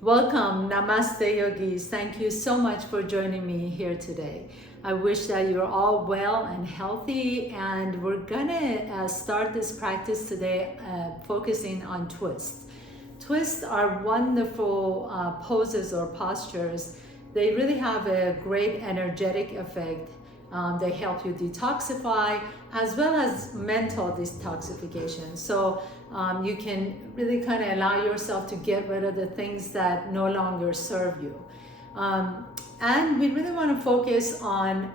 Welcome, Namaste Yogis. Thank you so much for joining me here today. I wish that you're all well and healthy, and we're gonna start this practice today focusing on twists. Twists are wonderful poses or postures. They really have a great energetic effect. They help you detoxify as well as mental detoxification. So you can really kind of allow yourself to get rid of the things that no longer serve you. And we really want to focus on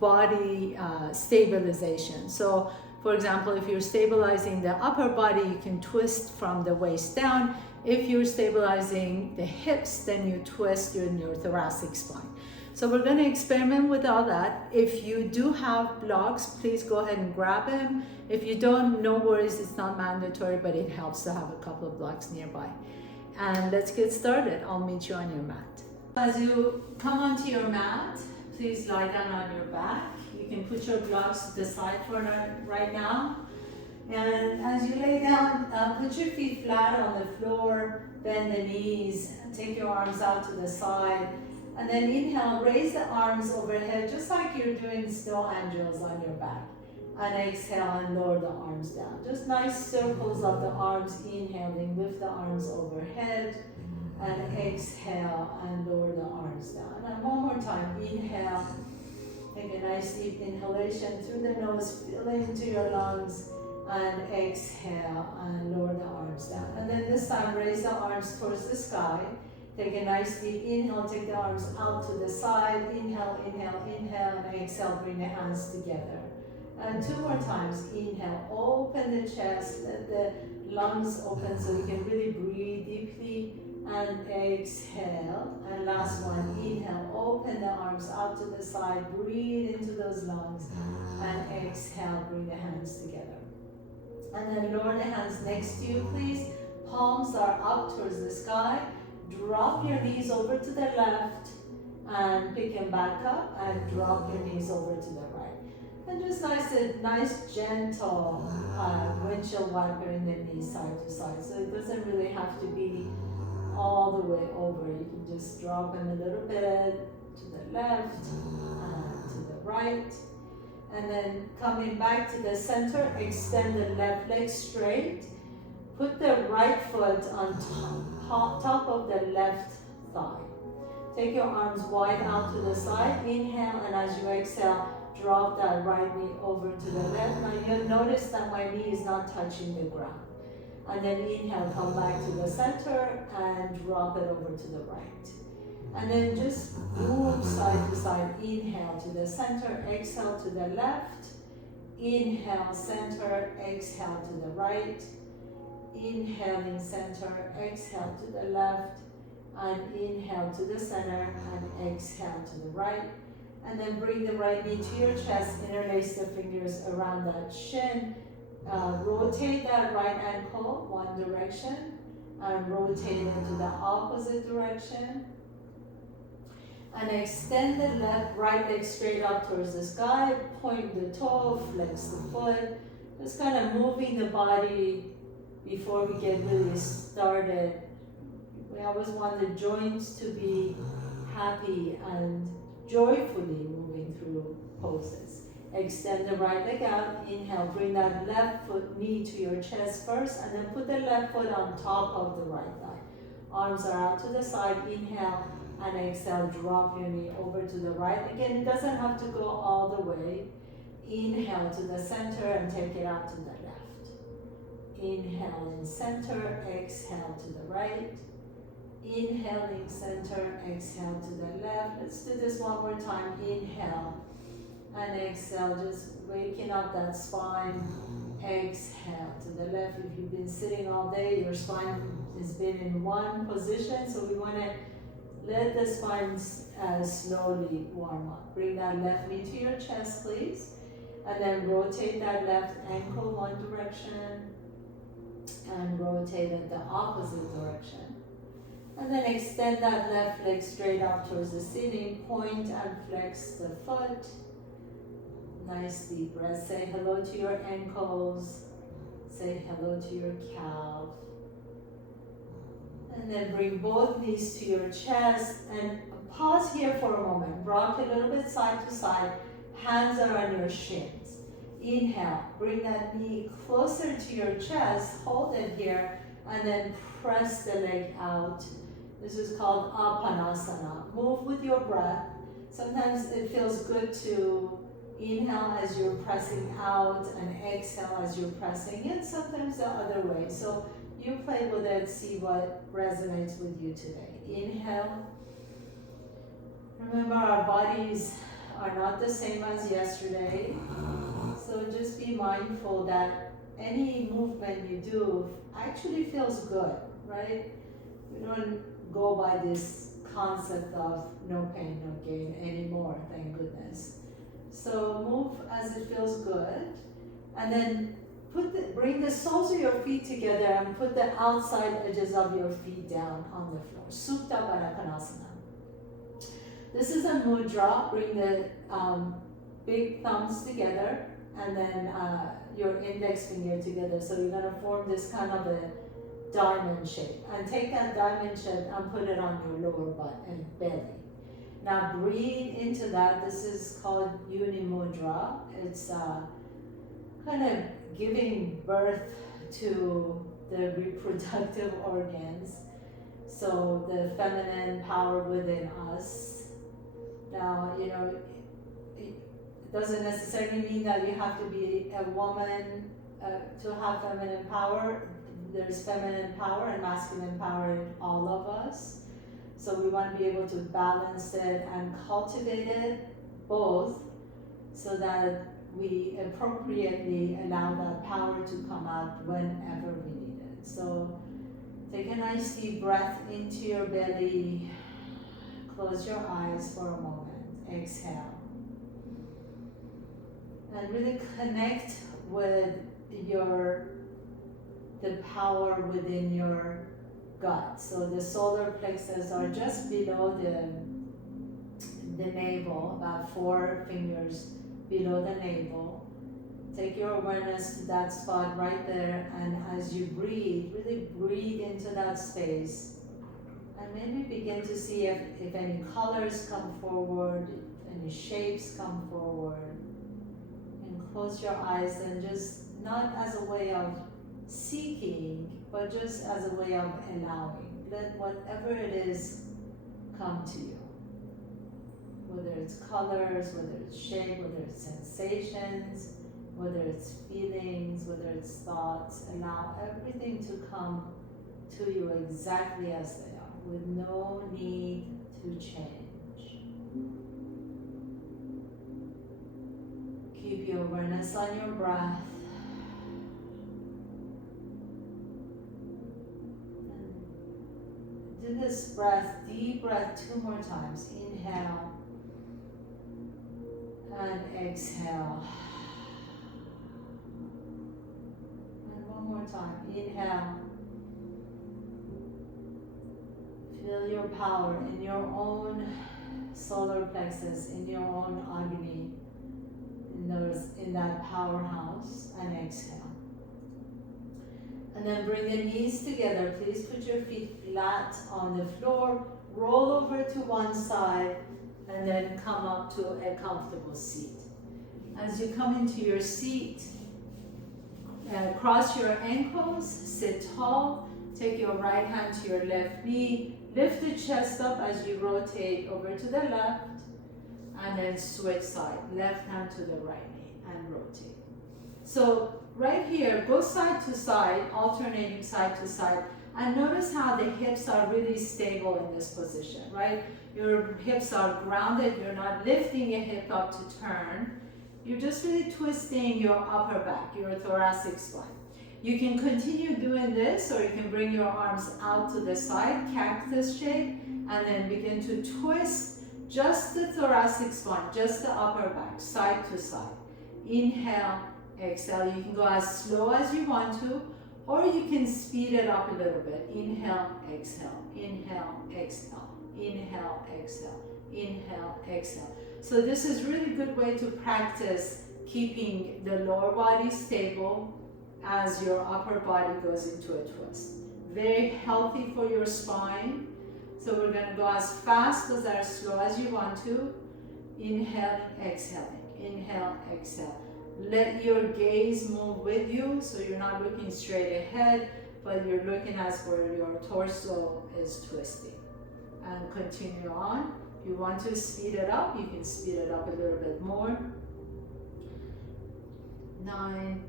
body stabilization. So for example, if you're stabilizing the upper body, you can twist from the waist down. If you're stabilizing the hips, then you twist your thoracic spine. So we're going to experiment with all that. If you do have blocks, please go ahead and grab them. If you don't, no worries, it's not mandatory, but it helps to have a couple of blocks nearby. And let's get started. I'll meet you on your mat. As you come onto your mat, please lie down on your back. You can put your blocks to the side for right now. And as you lay down, put your feet flat on the floor, bend the knees, take your arms out to the side. And then inhale, raise the arms overhead, just like you're doing snow angels on your back. And exhale and lower the arms down. Just nice circles of the arms, inhaling, lift the arms overhead. And exhale and lower the arms down. And one more time, inhale. Take a nice deep inhalation through the nose, fill into your lungs. And exhale and lower the arms down. And then this time, raise the arms towards the sky. Take a nice deep inhale, take the arms out to the side. Inhale, inhale, inhale, and exhale, bring the hands together. And two more times, inhale, open the chest, let the lungs open so you can really breathe deeply. And exhale. And last one, inhale, open the arms out to the side, breathe into those lungs. And exhale, bring the hands together. And then lower the hands next to you, please. Palms are up towards the sky. Drop your knees over to the left and pick them back up and drop your knees over to the right. And just nice gentle windshield wiper in the knees side to side. So it doesn't really have to be all the way over. You can just drop them a little bit to the left and to the right. And then coming back to the center, extend the left leg straight. Put the right foot on top of the left thigh. Take your arms wide out to the side. Inhale, and as you exhale, drop that right knee over to the left. Now you'll notice that my knee is not touching the ground. And then inhale, come back to the center and drop it over to the right. And then just move side to side. Inhale to the center, exhale to the left. Inhale, center, exhale to the right. Inhaling center, exhale to the left, and inhale to the center, and exhale to the right. And then bring the right knee to your chest, interlace the fingers around that shin. Rotate that right ankle one direction, and rotate it to the opposite direction. And extend the right leg straight up towards the sky, point the toe, flex the foot. Just kind of moving the body before we get really started. We always want the joints to be happy and joyfully moving through poses. Extend the right leg out, inhale, bring that left knee to your chest first, and then put the left foot on top of the right thigh. Arms are out to the side, inhale, and exhale, drop your knee over to the right. Again, it doesn't have to go all the way. Inhale to the center and take it out to the left. Inhale in center, exhale to the right. Inhaling center, exhale to the left. Let's do this one more time. Inhale and exhale, just waking up that spine. Exhale to the left. If you've been sitting all day, your spine has been in one position, so we want to let the spine slowly warm up. Bring that left knee to your chest, please. And then rotate that left ankle one direction and rotate it the opposite direction. And then extend that left leg straight up towards the ceiling. Point and flex the foot. Nice deep breath. Say hello to your ankles. Say hello to your calf. And then bring both knees to your chest and pause here for a moment. Rock a little bit side to side. Hands are on your shins. Inhale, bring that knee closer to your chest. Hold it here and then press the leg out. This is called Apanasana. Move with your breath. Sometimes it feels good to inhale as you're pressing out and exhale as you're pressing in. Sometimes the other way. So you play with it, see what resonates with you today. Inhale. Remember, our bodies are not the same as yesterday. So just be mindful that any movement you do actually feels good, right? We don't go by this concept of no pain, no gain anymore, thank goodness. So move as it feels good, and then bring the soles of your feet together and put the outside edges of your feet down on the floor. Supta Baddha Konasana. This is a mudra. Bring the big thumbs together and then your index finger together. So you're gonna form this kind of a diamond shape. And take that diamond shape and put it on your lower butt and belly. Now breathe into that. This is called Uni Mudra. It's kind of giving birth to the reproductive organs. So the feminine power within us. Now, you know, it doesn't necessarily mean that you have to be a woman to have feminine power. There's feminine power and masculine power in all of us. So we want to be able to balance it and cultivate it both so that we appropriately allow that power to come out whenever we need it. So take a nice deep breath into your belly. Close your eyes for a moment. Exhale. And really connect with the power within your gut. So the solar plexus are just below the navel, about 4 fingers below the navel. Take your awareness to that spot right there, and as you breathe, really breathe into that space. And maybe begin to see if any colors come forward, if any shapes come forward. And close your eyes, and just not as a way of seeking, but just as a way of allowing. Let whatever it is come to you. Whether it's colors, whether it's shape, whether it's sensations, whether it's feelings, whether it's thoughts, allow everything to come to you exactly as they are, with no need to change. Keep your awareness on your breath. And do this breath, deep breath, 2 more times. Inhale and exhale. And 1 more time. Inhale. Feel your power in your own solar plexus, in your own Agni, in that powerhouse, and exhale. And then bring the knees together. Please put your feet flat on the floor. Roll over to one side and then come up to a comfortable seat. As you come into your seat, cross your ankles, sit tall, take your right hand to your left knee, lift the chest up as you rotate over to the left, and then switch side, left hand to the right knee, and rotate. So right here, go side to side, alternating side to side, and notice how the hips are really stable in this position, right? Your hips are grounded, you're not lifting a hip up to turn. You're just really twisting your upper back, your thoracic spine. You can continue doing this, or you can bring your arms out to the side, cactus shape, and then begin to twist just the thoracic spine, just the upper back, side to side. Inhale, exhale. You can go as slow as you want to, or you can speed it up a little bit. Inhale, exhale, inhale, exhale, inhale, exhale, inhale, exhale. So this is really good way to practice keeping the lower body stable as your upper body goes into a twist. very healthy for your spine. So we're going to go as fast as or slow as you want to. Inhale, exhaling. Inhale, exhale. Let your gaze move with you, so you're not looking straight ahead, but you're looking as where your torso is twisting. And continue on. If you want to speed it up, you can speed it up a little bit more. 9,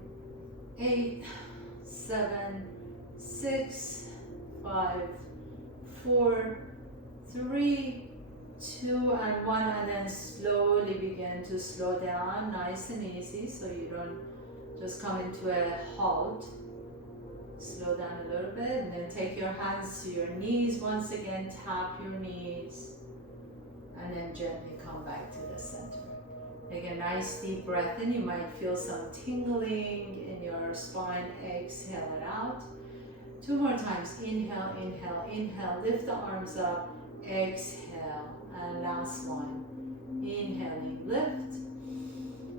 8, 7, 6, 5, 4, 3, 2, and 1, and then slowly begin to slow down, nice and easy, so you don't just come into a halt. Slow down a little bit, and then take your hands to your knees. Once again, tap your knees, and then gently come back to the center. Take a nice deep breath in. You might feel some tingling in your spine. Exhale it out. 2 more times. Inhale, inhale, inhale. Lift the arms up. Exhale. And last one. Inhaling, lift.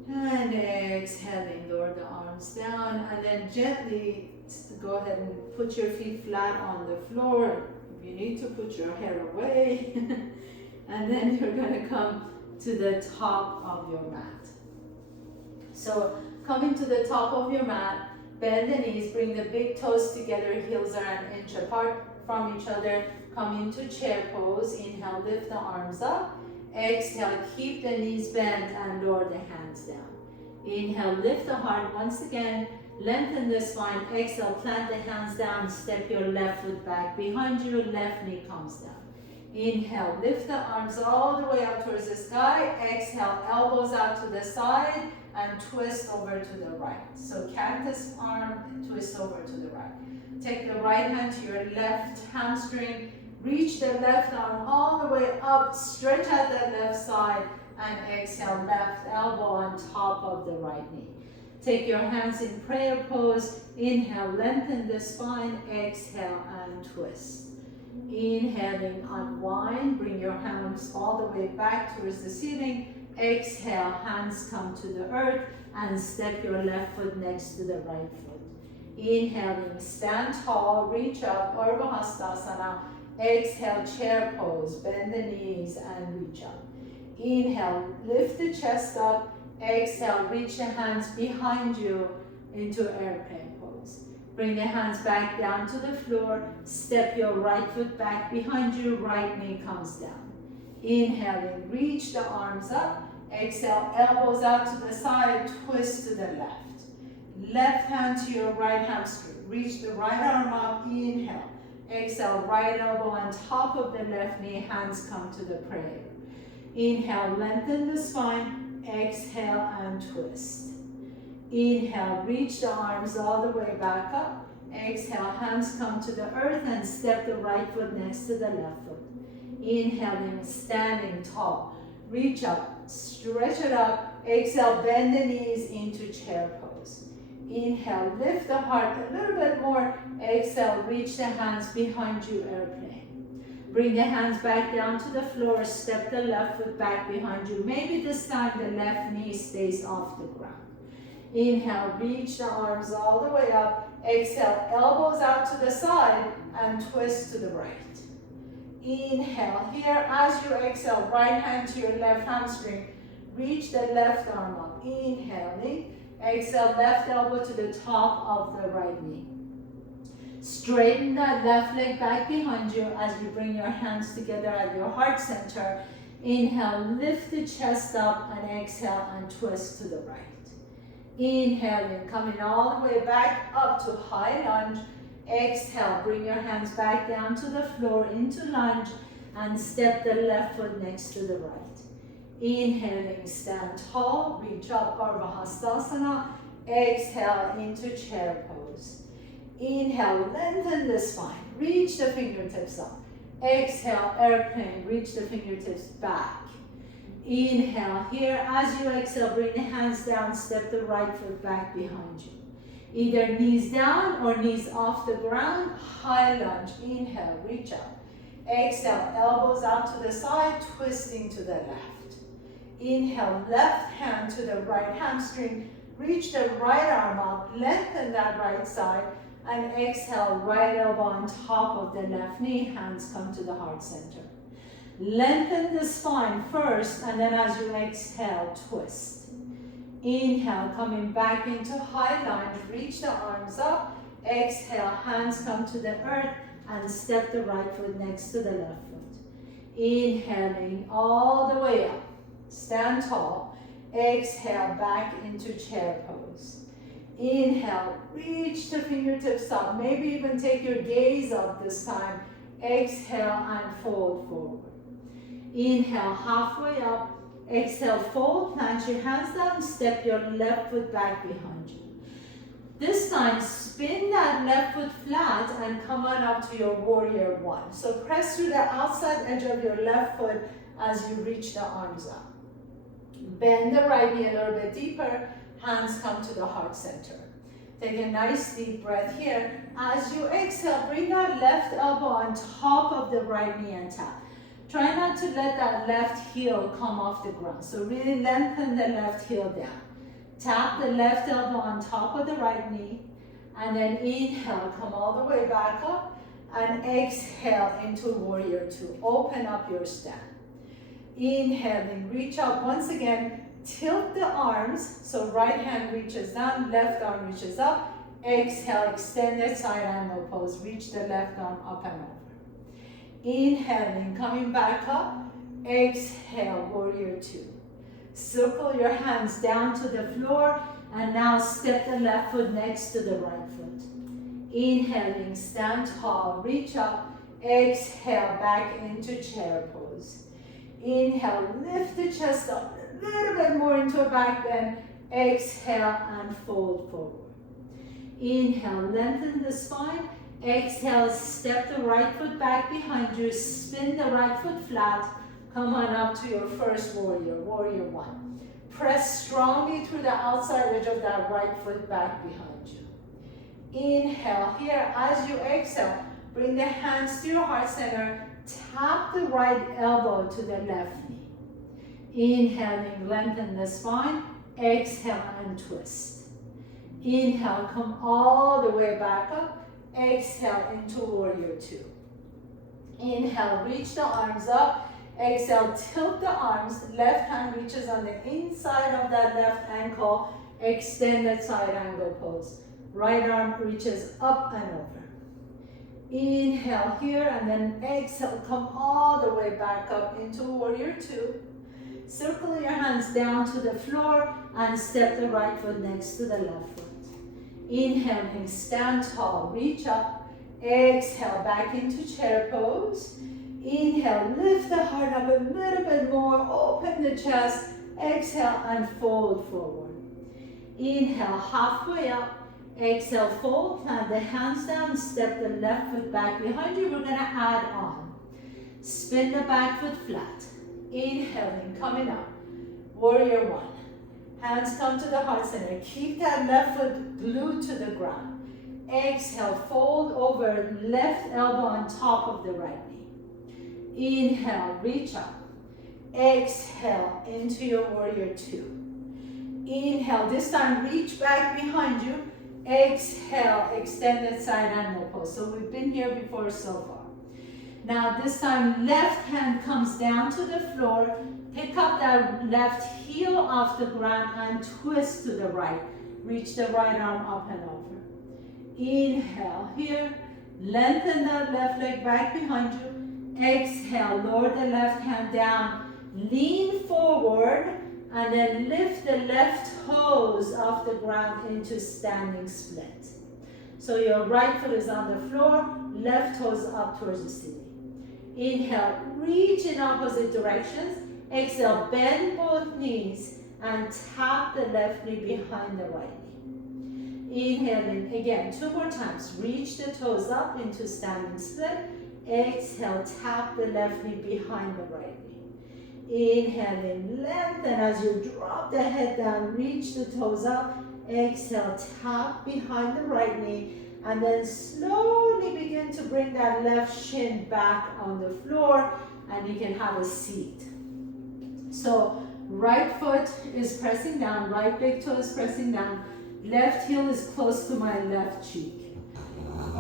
And exhaling, lower the arms down. And then gently go ahead and put your feet flat on the floor. If you need to, put your hair away. And then you're going to come to the top of your mat. So coming to the top of your mat, bend the knees, bring the big toes together, heels are an inch apart from each other. Come into chair pose. Inhale, lift the arms up. Exhale, keep the knees bent and lower the hands down. Inhale, lift the heart once again. Lengthen the spine. Exhale, plant the hands down. Step your left foot back behind you. Left knee comes down. Inhale, lift the arms all the way up towards the sky. Exhale, elbows out to the side and twist over to the right. So cactus arm, twist over to the right. Take the right hand to your left hamstring. Reach the left arm all the way up. Stretch out the left side and exhale, left elbow on top of the right knee. Take your hands in prayer pose. Inhale, lengthen the spine. Exhale and twist. Inhaling, unwind. Bring your hands all the way back towards the ceiling. Exhale, hands come to the earth and step your left foot next to the right foot. Inhaling, stand tall, reach up, Urdhva Hastasana. Exhale, chair pose. Bend the knees and reach up. Inhale, lift the chest up. Exhale, reach the hands behind you into airplane pose. Bring the hands back down to the floor. Step your right foot back behind you. Right knee comes down. Inhaling, reach the arms up. Exhale, elbows out to the side. Twist to the left. Left hand to your right hamstring. Reach the right arm up. Inhale. Exhale, right elbow on top of the left knee. Hands come to the prayer. Inhale, lengthen the spine. Exhale and twist. Inhale, reach the arms all the way back up. Exhale, hands come to the earth and step the right foot next to the left foot. Inhaling, standing tall. Reach up, stretch it up. Exhale, bend the knees into chair pose. Inhale, lift the heart a little bit more. Exhale, reach the hands behind you, airplane. Bring the hands back down to the floor. Step the left foot back behind you. Maybe this time the left knee stays off the ground. Inhale, reach the arms all the way up. Exhale, elbows out to the side and twist to the right. Inhale here. As you exhale, right hand to your left hamstring. Reach the left arm up. Inhaling. Exhale, left elbow to the top of the right knee. Straighten that left leg back behind you as you bring your hands together at your heart center. Inhale, lift the chest up and exhale and twist to the right. Inhaling, coming all the way back up to high lunge. Exhale, bring your hands back down to the floor into lunge and step the left foot next to the right. Inhaling, stand tall, reach up, Urdhva Hastasana. Exhale into chair pose. Inhale, lengthen the spine, reach the fingertips up. Exhale, airplane, reach the fingertips back. Inhale here. As you exhale, bring the hands down, step the right foot back behind you. Either knees down or knees off the ground, high lunge. Inhale, reach up. Exhale, elbows out to the side, twisting to the left. Inhale, left hand to the right hamstring. Reach the right arm up, lengthen that right side. And exhale, right elbow on top of the left knee, hands come to the heart center. Lengthen the spine first, and then as you exhale, twist. Inhale, coming back into high lunge, reach the arms up. Exhale, hands come to the earth, and step the right foot next to the left foot. Inhaling all the way up, stand tall. Exhale, back into chair pose. Inhale, reach the fingertips up, maybe even take your gaze up this time. Exhale and fold forward. Inhale, halfway up. Exhale, fold, plant your hands down, step your left foot back behind you. This time, spin that left foot flat and come on up to your warrior one. So press through the outside edge of your left foot as you reach the arms up. Bend the right knee a little bit deeper, hands come to the heart center. Take a nice deep breath here. As you exhale, bring that left elbow on top of the right knee and tap. Try not to let that left heel come off the ground. So really lengthen the left heel down. Tap the left elbow on top of the right knee. And then inhale, come all the way back up. And exhale into warrior two. Open up your stand. Inhaling, reach up once again. Tilt the arms. So right hand reaches down, left arm reaches up. Exhale, extended side angle pose. Reach the left arm up and over. Inhaling, coming back up. Exhale, warrior two. Circle your hands down to the floor and now step the left foot next to the right foot. Inhaling, stand tall, reach up. Exhale, back into chair pose. Inhale, lift the chest up a little bit more into a back bend. Exhale and fold forward. Inhale, lengthen the spine. Exhale, step the right foot back behind you, spin the right foot flat, come on up to your first warrior, warrior one. Press strongly through the outside edge of that right foot back behind you. Inhale here, as you exhale, bring the hands to your heart center, tap the right elbow to the left knee. Inhaling, lengthen the spine, exhale and twist. Inhale, come all the way back up. Exhale into warrior two. Inhale, reach the arms up. Exhale, tilt the arms. Left hand reaches on the inside of that left ankle. Extended side angle pose. Right arm reaches up and over. Inhale here and then exhale, come all the way back up into warrior two. Circle your hands down to the floor and step the right foot next to the left foot. Inhaling, stand tall, reach up. Exhale, back into chair pose. Inhale, lift the heart up a little bit more, open the chest. Exhale and fold forward. Inhale, halfway up. Exhale, fold, plant the hands down, step the left foot back behind you. We're gonna add on. Spin the back foot flat. Inhaling, coming up. Warrior one. Hands come to the heart center. Keep that left foot glued to the ground. Exhale, fold over, left elbow on top of the right knee. Inhale, reach up. Exhale, into your warrior two. Inhale, this time reach back behind you. Exhale, extended side angle pose. So we've been here before so far. Now this time, left hand comes down to the floor. Pick up that left heel off the ground and twist to the right. Reach the right arm up and over. Inhale here. Lengthen that left leg back behind you. Exhale, lower the left hand down. Lean forward and then lift the left toes off the ground into standing split. So your right foot is on the floor, left toes up towards the ceiling. Inhale, reach in opposite directions. Exhale, bend both knees and tap the left knee behind the right knee. Inhaling again, two more times. Reach the toes up into standing split. Exhale, tap the left knee behind the right knee. Inhaling, lengthen as you drop the head down. Reach the toes up. Exhale, tap behind the right knee. And then slowly begin to bring that left shin back on the floor and you can have a seat. So right foot is pressing down, right big toe is pressing down, left heel is close to my left cheek.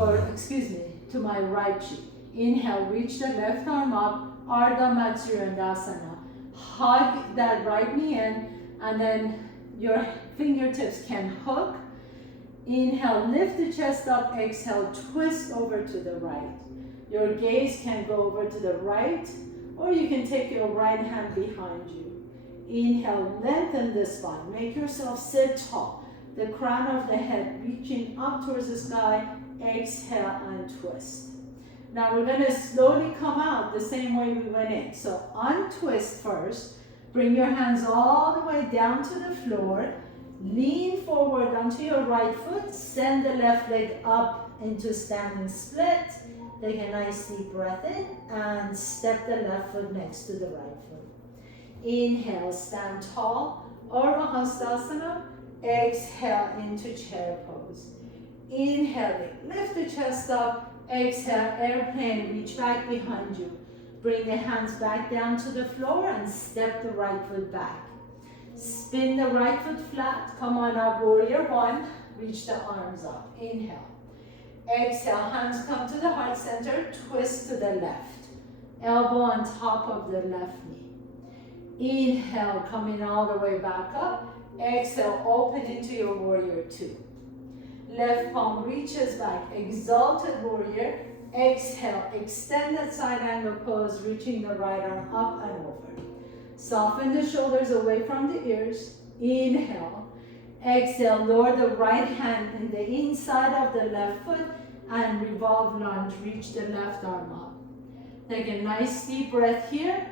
to my right cheek. Inhale, reach the left arm up, Ardha Matsurandasana. Hug that right knee in, and then your fingertips can hook. Inhale, lift the chest up, exhale, twist over to the right. Your gaze can go over to the right, or you can take your right hand behind you. Inhale, lengthen the spine. Make yourself sit tall. The crown of the head reaching up towards the sky. Exhale and twist. Now we're going to slowly come out the same way we went in. So untwist first. Bring your hands all the way down to the floor. Lean forward onto your right foot. Send the left leg up into standing split. Take a nice deep breath in and step the left foot next to the right foot. Inhale, stand tall, Urdhva Hastasana. Exhale into chair pose. Inhaling, lift the chest up. Exhale, airplane, reach back behind you. Bring the hands back down to the floor and step the right foot back. Spin the right foot flat. Come on up, warrior one. Reach the arms up. Inhale. Exhale, hands come to the heart center. Twist to the left. Elbow on top of the left knee. Inhale, coming all the way back up. Exhale, open into your warrior two. Left palm reaches back. Exalted warrior. Exhale, extend that side angle pose, reaching the right arm up and over. Soften the shoulders away from the ears. Inhale. Exhale, lower the right hand in the inside of the left foot and revolve lunge. Reach the left arm up. Take a nice deep breath here.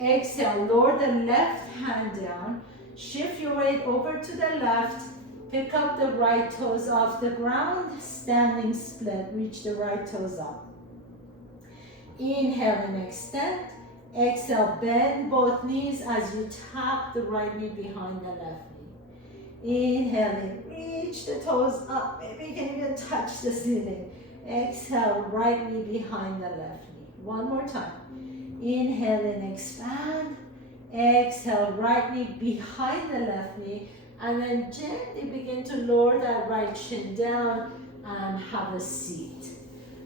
Exhale, lower the left hand down. Shift your weight over to the left. Pick up the right toes off the ground. Standing split. Reach the right toes up. Inhale and extend. Exhale, bend both knees as you tap the right knee behind the left knee. Inhaling, reach the toes up. Maybe you can even touch the ceiling. Exhale, right knee behind the left knee. One more time. Inhale and expand. Exhale, right knee behind the left knee. And then gently begin to lower that right shin down and have a seat.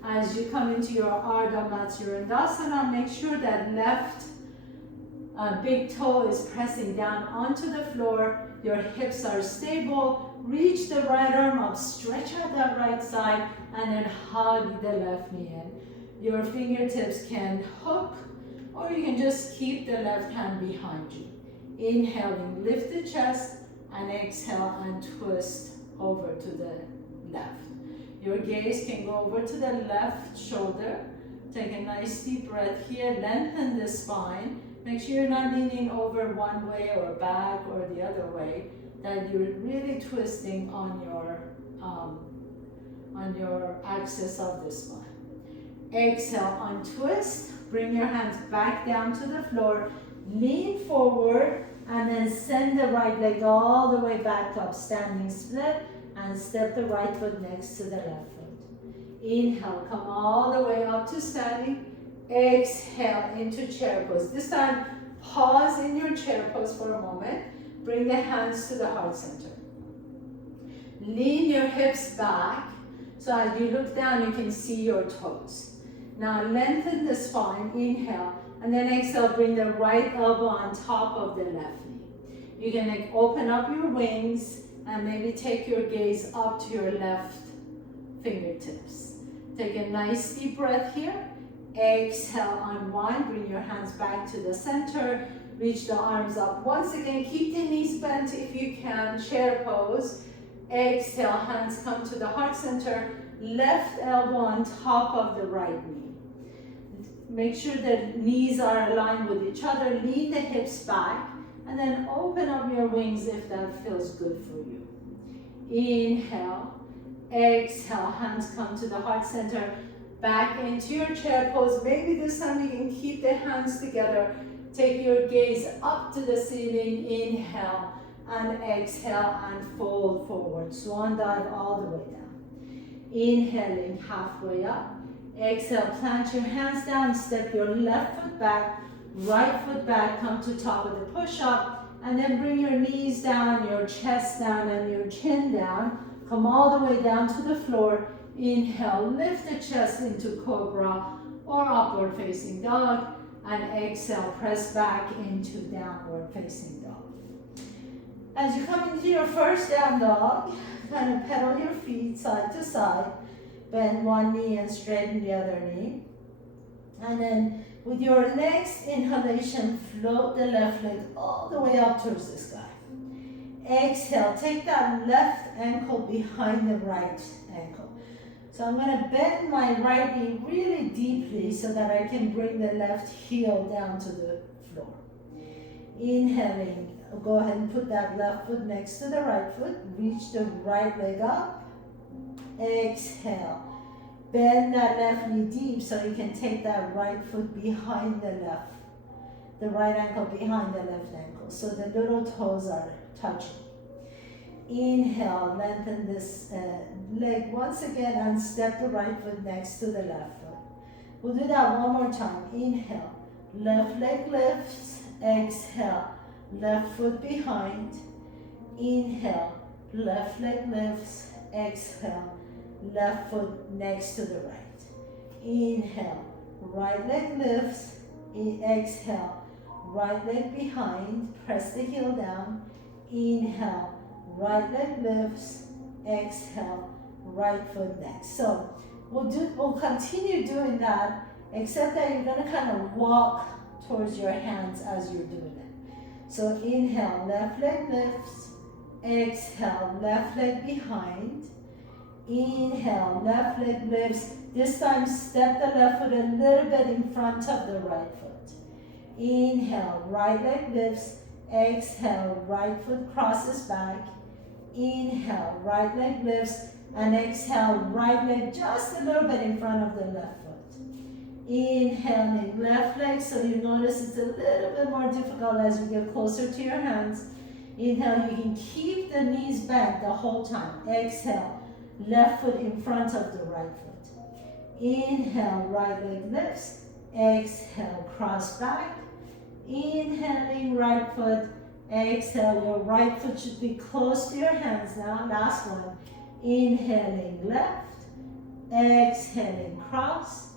As you come into your Ardha Matsurandasana, make sure that left big toe is pressing down onto the floor. Your hips are stable. Reach the right arm up, stretch out that right side, and then hug the left knee in. Your fingertips can hook, or you can just keep the left hand behind you. Inhaling, lift the chest, and exhale and twist over to the left. Your gaze can go over to the left shoulder. Take a nice deep breath here. Lengthen the spine. Make sure you're not leaning over one way or back or the other way. That you're really twisting on your axis of the spine. Exhale, untwist. Bring your hands back down to the floor. Lean forward and then send the right leg all the way back up. Standing split. And step the right foot next to the left foot. Inhale, come all the way up to standing. Exhale into chair pose. This time, pause in your chair pose for a moment. Bring the hands to the heart center. Lean your hips back. So as you look down, you can see your toes. Now lengthen the spine. Inhale. And then exhale, bring the right elbow on top of the left knee. You can open up your wings and maybe take your gaze up to your left fingertips. Take a nice deep breath here. Exhale, unwind. Bring your hands back to the center. Reach the arms up. Once again, keep the knees bent if you can. Chair pose. Exhale, hands come to the heart center. Left elbow on top of the right knee. Make sure the knees are aligned with each other. Lean the hips back. And then open up your wings if that feels good for you. Inhale. Exhale. Hands come to the heart center. Back into your chair pose. Maybe this time you can keep the hands together. Take your gaze up to the ceiling. Inhale. And exhale and fold forward. Swan dive all the way down. Inhaling halfway up. Exhale. Plant your hands down. Step your left foot back. Right foot back, come to top of the push-up, and then bring your knees down, your chest down, and your chin down. Come all the way down to the floor. Inhale, lift the chest into cobra or upward facing dog. And exhale, press back into downward facing dog. As you come into your first down dog, kind of pedal your feet side to side. Bend one knee and straighten the other knee. And then with your next inhalation, float the left leg all the way up towards the sky. Exhale, take that left ankle behind the right ankle. So I'm going to bend my right knee really deeply so that I can bring the left heel down to the floor. Inhaling, go ahead and put that left foot next to the right foot. Reach the right leg up. Exhale. Bend that left knee deep so you can take that right foot behind the left. The right ankle behind the left ankle. So the little toes are touching. Inhale, lengthen this leg once again and step the right foot next to the left foot. We'll do that one more time. Inhale, left leg lifts. Exhale, left foot behind. Inhale, left leg lifts. Exhale, left foot next to the right. Inhale, right leg lifts. Exhale, right leg behind. Press the heel down. Inhale, right leg lifts. Exhale, right foot next. So we'll continue doing that, except that you're going to kind of walk towards your hands as you're doing it. So inhale, left leg lifts. Exhale, left leg behind. Inhale, left leg lifts. This time step the left foot a little bit in front of the right foot. Inhale, right leg lifts. Exhale, right foot crosses back. Inhale, right leg lifts. And exhale, right leg just a little bit in front of the left foot. Inhaling, left leg. So you notice it's a little bit more difficult as you get closer to your hands. Inhale, you can keep the knees bent the whole time. Exhale, left foot in front of the right foot. Inhale, right leg lifts. Exhale, cross back. Inhaling, right foot. Exhale, your right foot should be close to your hands now. Last one. Inhaling, left. Exhaling, cross.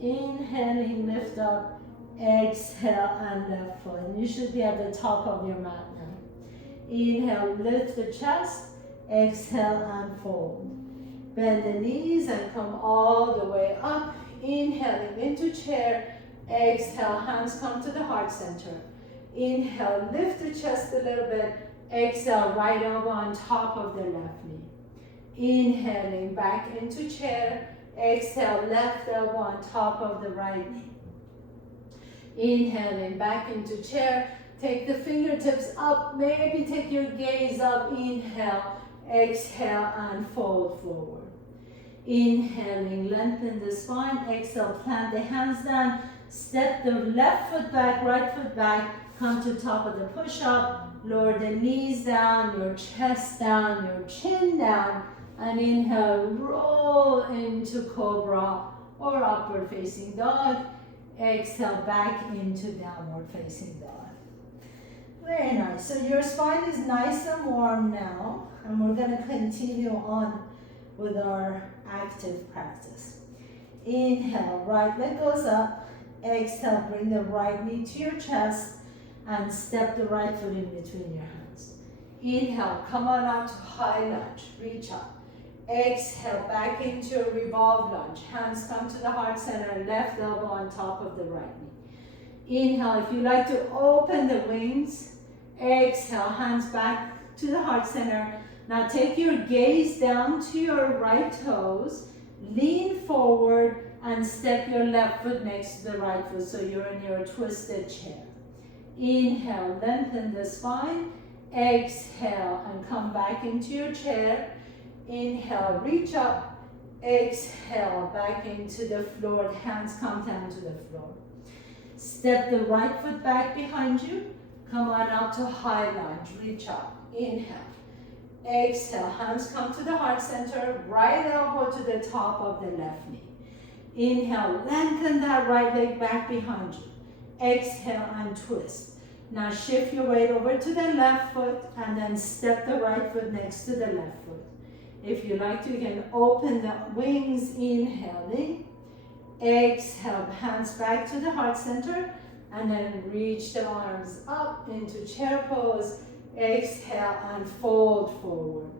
Inhaling, lift up. Exhale, and left foot. And you should be at the top of your mat now. Inhale, lift the chest. Exhale, and fold. Bend the knees and come all the way up. Inhaling into chair. Exhale, hands come to the heart center. Inhale, lift the chest a little bit. Exhale, right elbow on top of the left knee. Inhaling, back into chair. Exhale, left elbow on top of the right knee. Inhaling, back into chair. Take the fingertips up. Maybe take your gaze up. Inhale, exhale, and fold forward. Inhaling, lengthen the spine. Exhale, plant the hands down. Step the left foot back, right foot back. Come to top of the push-up. Lower the knees down, your chest down, your chin down. And inhale, roll into cobra or upward facing dog. Exhale, back into downward facing dog. Very nice. So your spine is nice and warm now. And we're going to continue on with our active practice. Inhale, right leg goes up. Exhale, bring the right knee to your chest and step the right foot in between your hands. Inhale, come on out to high lunge, reach up. Exhale, back into a revolve lunge. Hands come to the heart center, left elbow on top of the right knee. Inhale, if you like to open the wings. Exhale, hands back to the heart center. Now take your gaze down to your right toes. Lean forward and step your left foot next to the right foot so you're in your twisted chair. Inhale, lengthen the spine. Exhale, and come back into your chair. Inhale, reach up. Exhale, back into the floor. Hands come down to the floor. Step the right foot back behind you. Come on out to high lunge. Reach up. Inhale. Exhale, hands come to the heart center. Right elbow to the top of the left knee. Inhale, lengthen that right leg back behind you. Exhale and twist. Now shift your weight over to the left foot and then step the right foot next to the left foot. If you like to, you can open the wings, inhaling. Exhale, hands back to the heart center, and then reach the arms up into chair pose. Exhale and fold forward.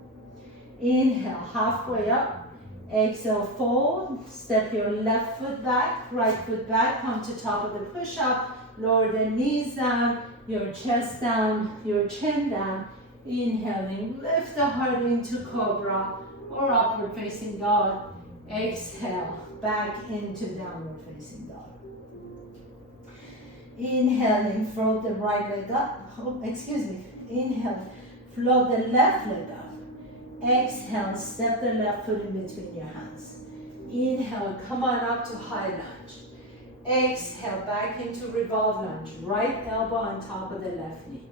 Inhale, halfway up. Exhale, fold. Step your left foot back, right foot back. Come to top of the push-up. Lower the knees down, your chest down, your chin down. Inhaling, lift the heart into cobra or upward facing dog. Exhale, back into downward facing dog. Inhaling, float the right leg up. Inhale, float the left leg up. Exhale, step the left foot in between your hands. Inhale, come on up to high lunge. Exhale, back into revolve lunge. Right elbow on top of the left knee.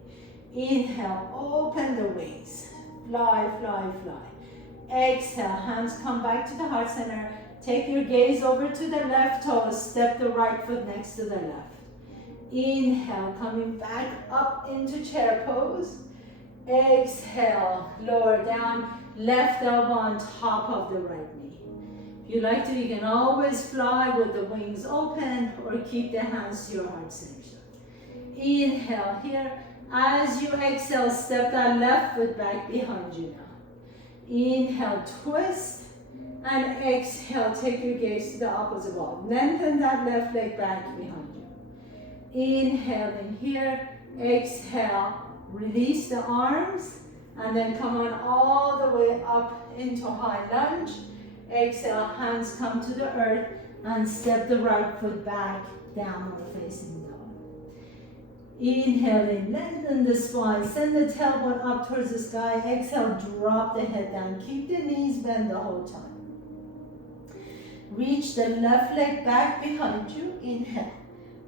Inhale, open the wings. Fly, fly, fly. Exhale, hands come back to the heart center. Take your gaze over to the left toes. Step the right foot next to the left. Inhale, coming back up into chair pose. Exhale, lower down. Left elbow on top of the right knee. If you like to, you can always fly with the wings open or keep the hands to your heart center. Inhale here. As you exhale, step that left foot back behind you now. Inhale, twist, and exhale, take your gaze to the opposite wall. Lengthen that left leg back behind you. Inhale in here, exhale, release the arms, and then come on all the way up into high lunge. Exhale, hands come to the earth, and step the right foot back, downward facing dog. Inhaling, lengthen the spine, send the tailbone up towards the sky. Exhale, drop the head down. Keep the knees bent the whole time. Reach the left leg back behind you. Inhale.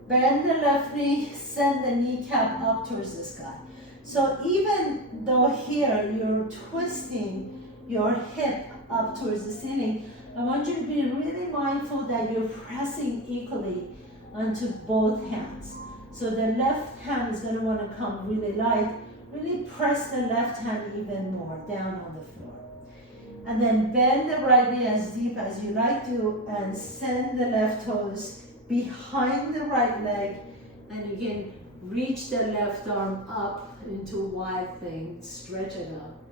Bend the left knee, send the kneecap up towards the sky. So even though here you're twisting your hip up towards the ceiling, I want you to be really mindful that you're pressing equally onto both hands. So the left hand is going to want to come really light. Really press the left hand even more down on the floor. And then bend the right knee as deep as you like to and send the left toes behind the right leg. And you can reach the left arm up into wide thing. Stretch it up.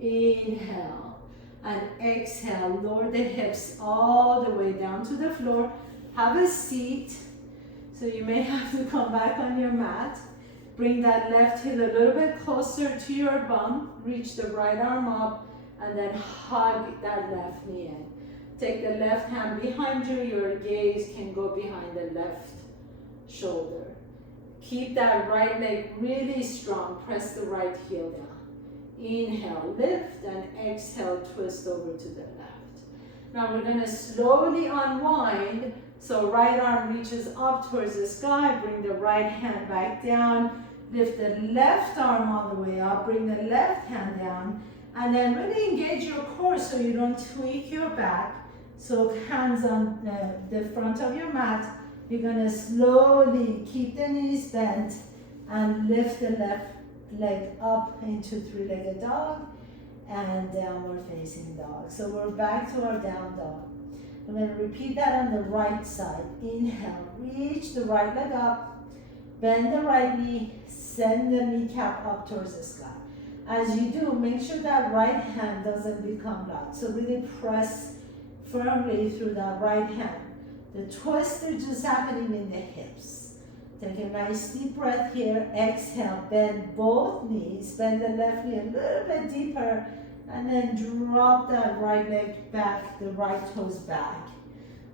Inhale. And exhale. Lower the hips all the way down to the floor. Have a seat. So you may have to come back on your mat. Bring that left heel a little bit closer to your bum. Reach the right arm up and then hug that left knee in. Take the left hand behind you. Your gaze can go behind the left shoulder. Keep that right leg really strong. Press the right heel down. Inhale, lift, and exhale, twist over to the left. Now we're going to slowly unwind. So right arm reaches up towards the sky, bring the right hand back down, lift the left arm all the way up, bring the left hand down, and then really engage your core so you don't tweak your back. So hands on the front of your mat. You're gonna slowly keep the knees bent and lift the left leg up into three-legged dog and downward facing dog. So we're back to our down dog. I'm going to repeat that on the right side. Inhale, reach the right leg up, bend the right knee, send the kneecap up towards the sky. As you do, make sure that right hand doesn't become locked. So really press firmly through that right hand. The twist is just happening in the hips. Take a nice deep breath here. Exhale, bend both knees, bend the left knee a little bit deeper, and then drop that right leg back, the right toes back.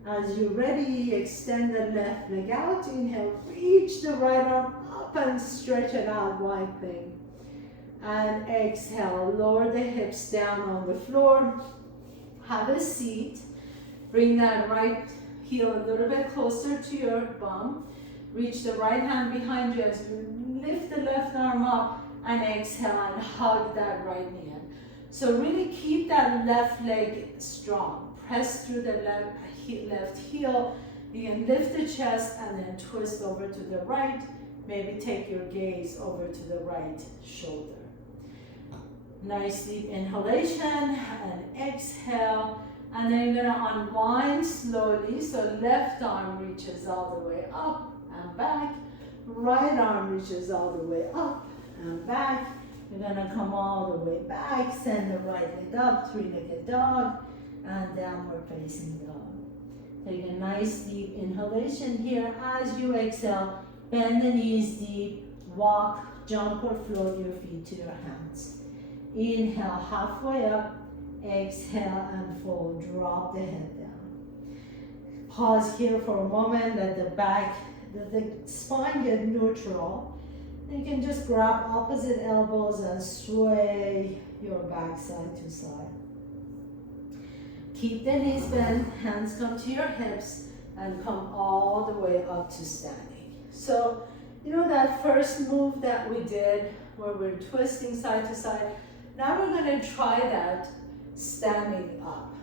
As you're ready, extend the left leg out. Inhale, reach the right arm up and stretch it out, wide thing. And exhale, lower the hips down on the floor. Have a seat. Bring that right heel a little bit closer to your bum. Reach the right hand behind you as you lift the left arm up and exhale and hug that right knee in. So really keep that left leg strong. Press through the left heel. You can lift the chest and then twist over to the right. Maybe take your gaze over to the right shoulder. Nice deep inhalation and exhale. And then you're gonna unwind slowly. So left arm reaches all the way up and back. Right arm reaches all the way up and back. You're gonna come all the way back. Send the right leg up, three-legged dog, and downward facing dog. Take a nice deep inhalation here. As you exhale, bend the knees deep, walk, jump or float your feet to your hands. Inhale, halfway up, exhale and fold, drop the head down. Pause here for a moment, let the spine get neutral. You can just grab opposite elbows and sway your back side to side. Keep the knees bent, hands come to your hips, and come all the way up to standing. So, you know that first move that we did where we're twisting side to side? Now we're gonna try that standing up.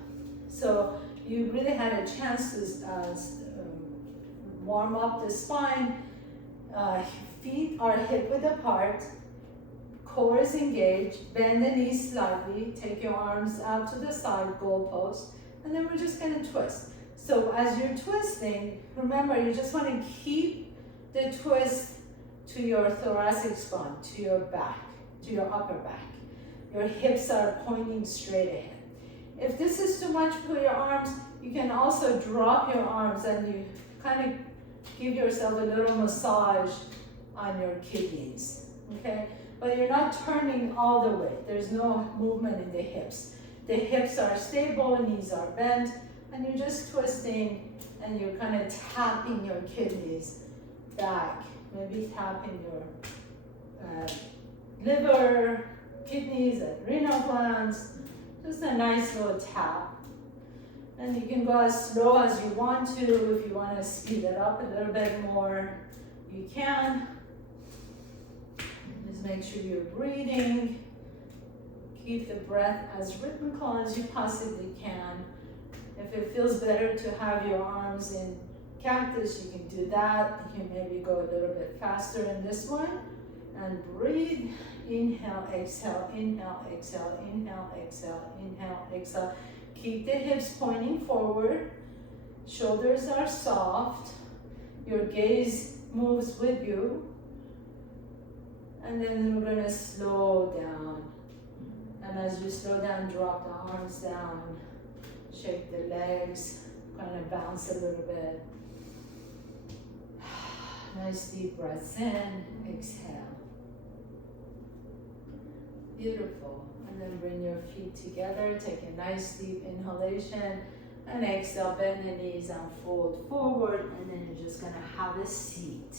So you really had a chance to warm up the spine. Feet are hip width apart, core is engaged, bend the knees slightly, take your arms out to the side, goalpost, and then we're just gonna twist. So as you're twisting, remember you just wanna keep the twist to your thoracic spine, to your back, to your upper back. Your hips are pointing straight ahead. If this is too much for your arms, you can also drop your arms and you kind of give yourself a little massage on your kidneys, okay? But you're not turning all the way. There's no movement in the hips. The hips are stable, knees are bent, and you're just twisting and you're kind of tapping your kidneys back. Maybe tapping your liver, kidneys, adrenal glands. Just a nice little tap. And you can go as slow as you want to. If you want to speed it up a little bit more, you can. Just make sure you're breathing. Keep the breath as rhythmical as you possibly can. If it feels better to have your arms in cactus, you can do that. You can maybe go a little bit faster in this one. And breathe. Inhale, exhale, inhale, exhale, inhale, exhale, inhale, exhale. Keep the hips pointing forward. Shoulders are soft. Your gaze moves with you. And then we're going to slow down. And as you slow down, drop the arms down. Shake the legs. Kind of bounce a little bit. Nice deep breaths in. Exhale. Beautiful. And then bring your feet together. Take a nice deep inhalation. And exhale, bend the knees and fold forward. And then you're just going to have a seat.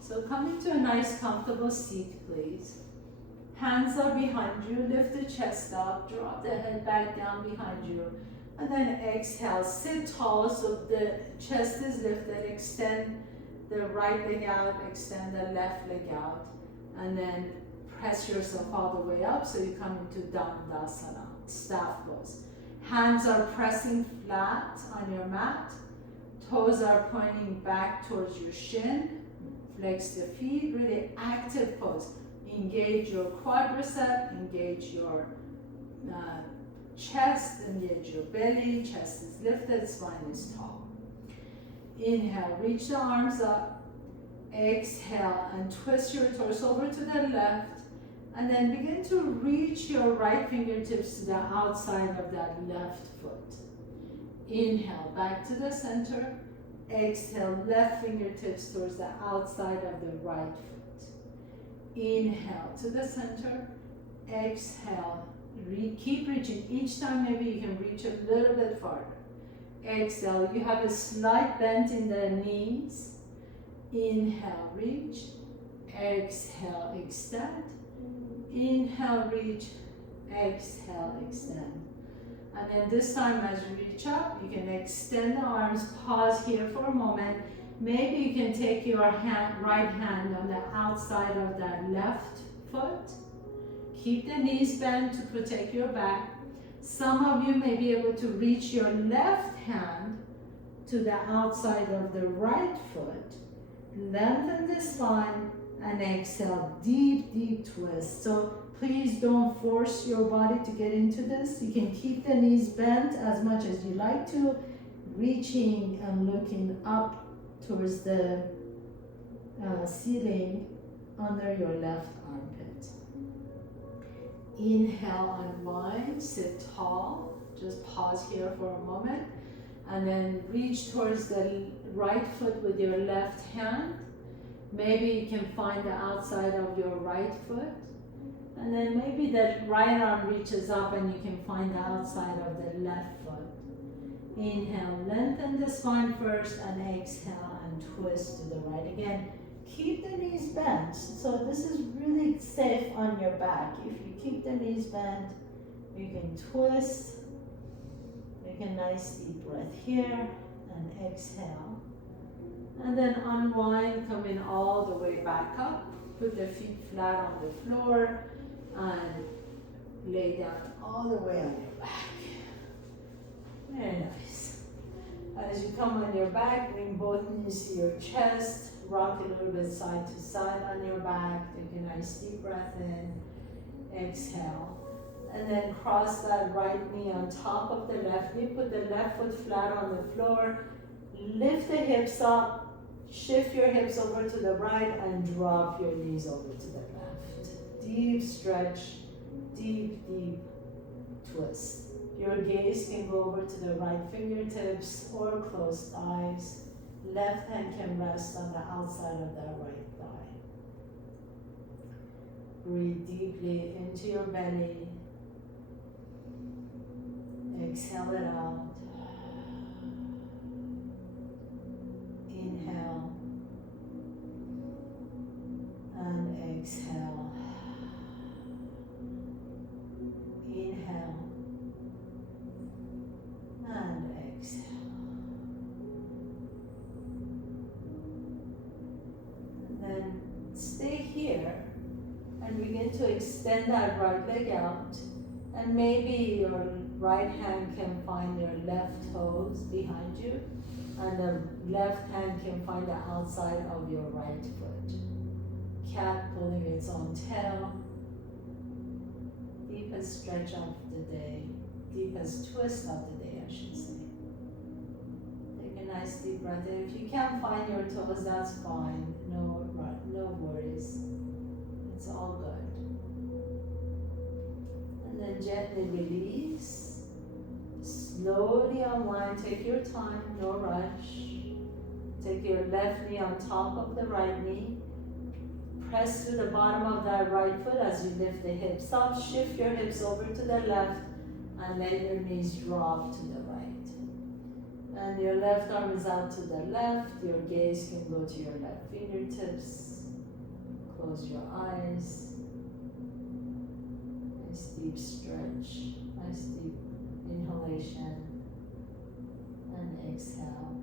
So come into a nice comfortable seat, please. Hands are behind you. Lift the chest up. Drop the head back down behind you. And then exhale. Sit tall so the chest is lifted. Extend the right leg out. Extend the left leg out. And then press yourself all the way up so you come into Dandasana, staff pose. Hands are pressing flat on your mat. Toes are pointing back towards your shin. Flex the feet, really active pose. Engage your quadricep, engage your chest, engage your belly, chest is lifted, spine is tall. Inhale, reach the arms up. Exhale and twist your torso over to the left. And then begin to reach your right fingertips to the outside of that left foot. Inhale, back to the center. Exhale, left fingertips towards the outside of the right foot. Inhale to the center. Exhale, keep reaching. Each time maybe you can reach a little bit farther. Exhale, you have a slight bend in the knees. Inhale, reach. Exhale, extend. Inhale, reach, exhale, extend. And then this time as you reach up, you can extend the arms, pause here for a moment. Maybe you can take your right hand on the outside of that left foot. Keep the knees bent to protect your back. Some of you may be able to reach your left hand to the outside of the right foot. Lengthen the spine and exhale, deep, deep twist. So Please don't force your body to get into this. You can keep the knees bent as much as you like to, reaching and looking up towards the ceiling under your left armpit. Inhale, unwind, sit tall. Just pause here for a moment. And then reach towards the right foot with your left hand. Maybe you can find the outside of your right foot. And then maybe the right arm reaches up and you can find the outside of the left foot. Inhale, lengthen the spine first, and exhale and twist to the right. Again, keep the knees bent. So this is really safe on your back. If you keep the knees bent, you can twist. Take a nice deep breath here and exhale. And then unwind, coming all the way back up. Put the feet flat on the floor and lay down all the way on your back. Very nice. As you come on your back, bring both knees to your chest. Rock a little bit side to side on your back. Take a nice deep breath in. Exhale. And then cross that right knee on top of the left knee. Put the left foot flat on the floor. Lift the hips up. Shift your hips over to the right and drop your knees over to the left. Deep stretch, deep, deep twist. Your gaze can go over to the right fingertips or closed eyes. Left hand can rest on the outside of the right thigh. Breathe deeply into your belly. Exhale it out. Inhale and exhale. Inhale and exhale. And then stay here and begin to extend that right leg out. And maybe your right hand can find your left toes behind you. And the left hand can find the outside of your right foot. Cat pulling its own tail. Deepest stretch of the day. Deepest twist of the day, I should say. Take a nice deep breath in. If you can't find your toes, that's fine. No worries. It's all good. And then gently release. Slowly unwind, take your time, no rush. Take your left knee on top of the right knee. Press to the bottom of that right foot as you lift the hips up. Shift your hips over to the left and let your knees drop to the right. And your left arm is out to the left. Your gaze can go to your left fingertips. Close your eyes. Nice deep stretch. Nice deep inhalation and exhale.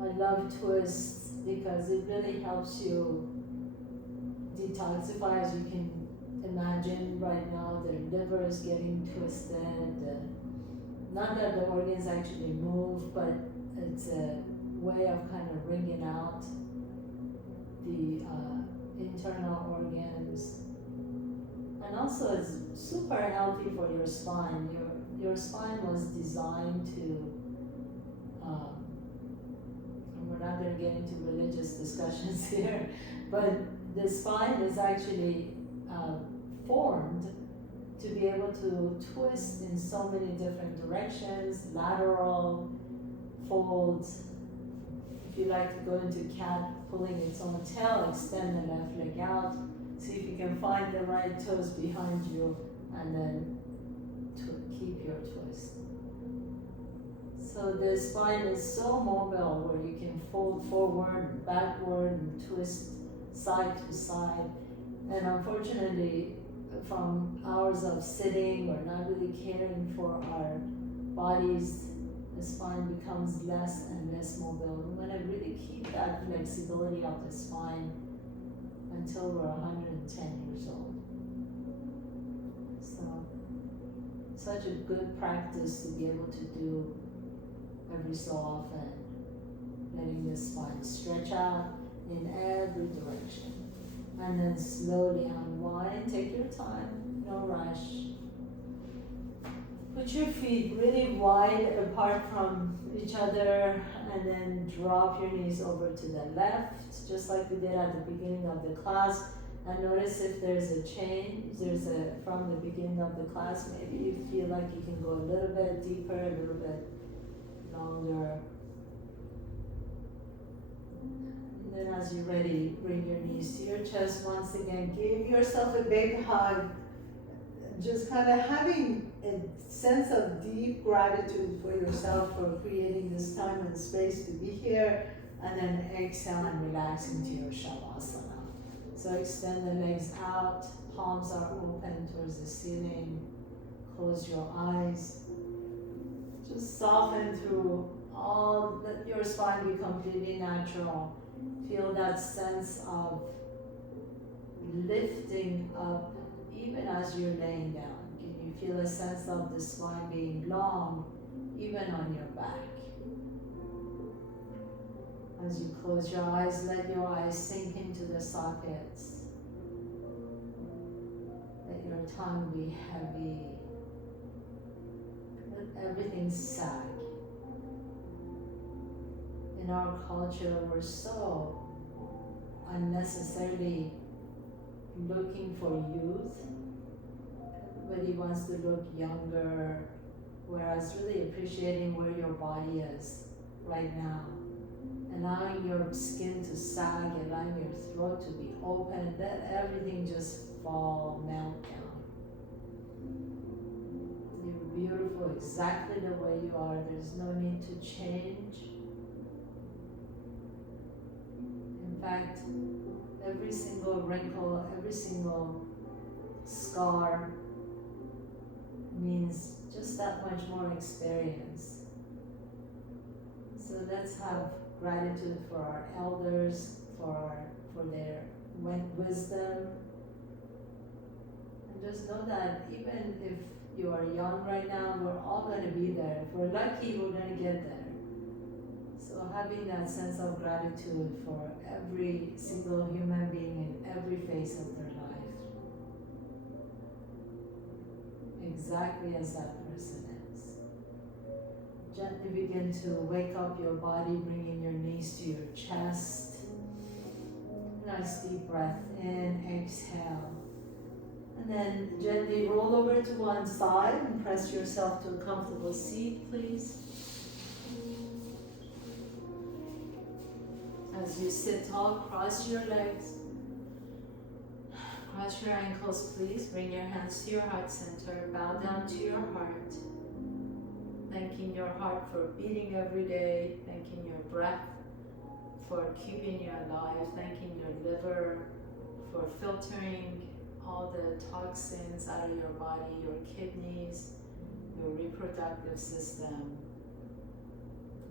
I love twists because it really helps you detoxify. As you can imagine right now, the liver is getting twisted. Not that the organs actually move, but it's a way of kind of wringing out the internal organs. And also it's super healthy for your spine. Your spine was designed to, and we're not going to get into religious discussions here, but the spine is actually formed to be able to twist in so many different directions, lateral, folds. If you like to go into cat pulling its own tail, extend the left leg out. See if you can find the right toes behind you and then keep your twist. So the spine is so mobile where you can fold forward, backward, and twist side to side. And unfortunately, from hours of sitting or not really caring for our bodies, the spine becomes less and less mobile. We want to really keep that flexibility of the spine until we're 110 years old. So, such a good practice to be able to do every so often, letting the spine stretch out in every direction. And then slowly unwind, take your time, no rush. Put your feet really wide apart from each other and then drop your knees over to the left, just like we did at the beginning of the class. And notice if there's a change, from the beginning of the class, maybe you feel like you can go a little bit deeper, a little bit longer. And then as you're ready, bring your knees to your chest once again. Give yourself a big hug. Just kind of having a sense of deep gratitude for yourself for creating this time and space to be here. And then exhale and relax into your Shavasana. So extend the legs out, palms are open towards the ceiling. Close your eyes. Just soften through all, let your spine be completely natural. Feel that sense of lifting up even as you're laying down. Can you feel a sense of the spine being long even on your back? As you close your eyes, let your eyes sink into the sockets. Let your tongue be heavy. Let everything sag. In our culture, we're so unnecessarily looking for youth. Everybody wants to look younger, whereas really appreciating where your body is right now. Allowing your skin to sag, allowing your throat to be open, let everything just fall, melt down. You're beautiful exactly the way you are. There's no need to change. In fact, every single wrinkle, every single scar means just that much more experience. So let's have gratitude for our elders, for their wisdom. And just know that even if you are young right now, we're all going to be there. If we're lucky, we're going to get there. So having that sense of gratitude for every single human being in every phase of their life. Exactly as that person is. Gently begin to wake up your body, bringing your knees to your chest. Nice deep breath in, exhale. And then gently roll over to one side and press yourself to a comfortable seat, please. As you sit tall, cross your legs. Cross your ankles, please. Bring your hands to your heart center. Bow down to your heart. Thanking your heart for beating every day. Thanking your breath for keeping you alive. Thanking your liver for filtering all the toxins out of your body, your kidneys, your reproductive system.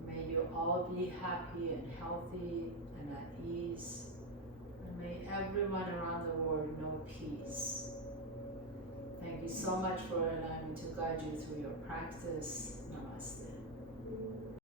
May you all be happy and healthy and at ease. And may everyone around the world know peace. Thank you so much for allowing me to guide you through your practice. Namaste.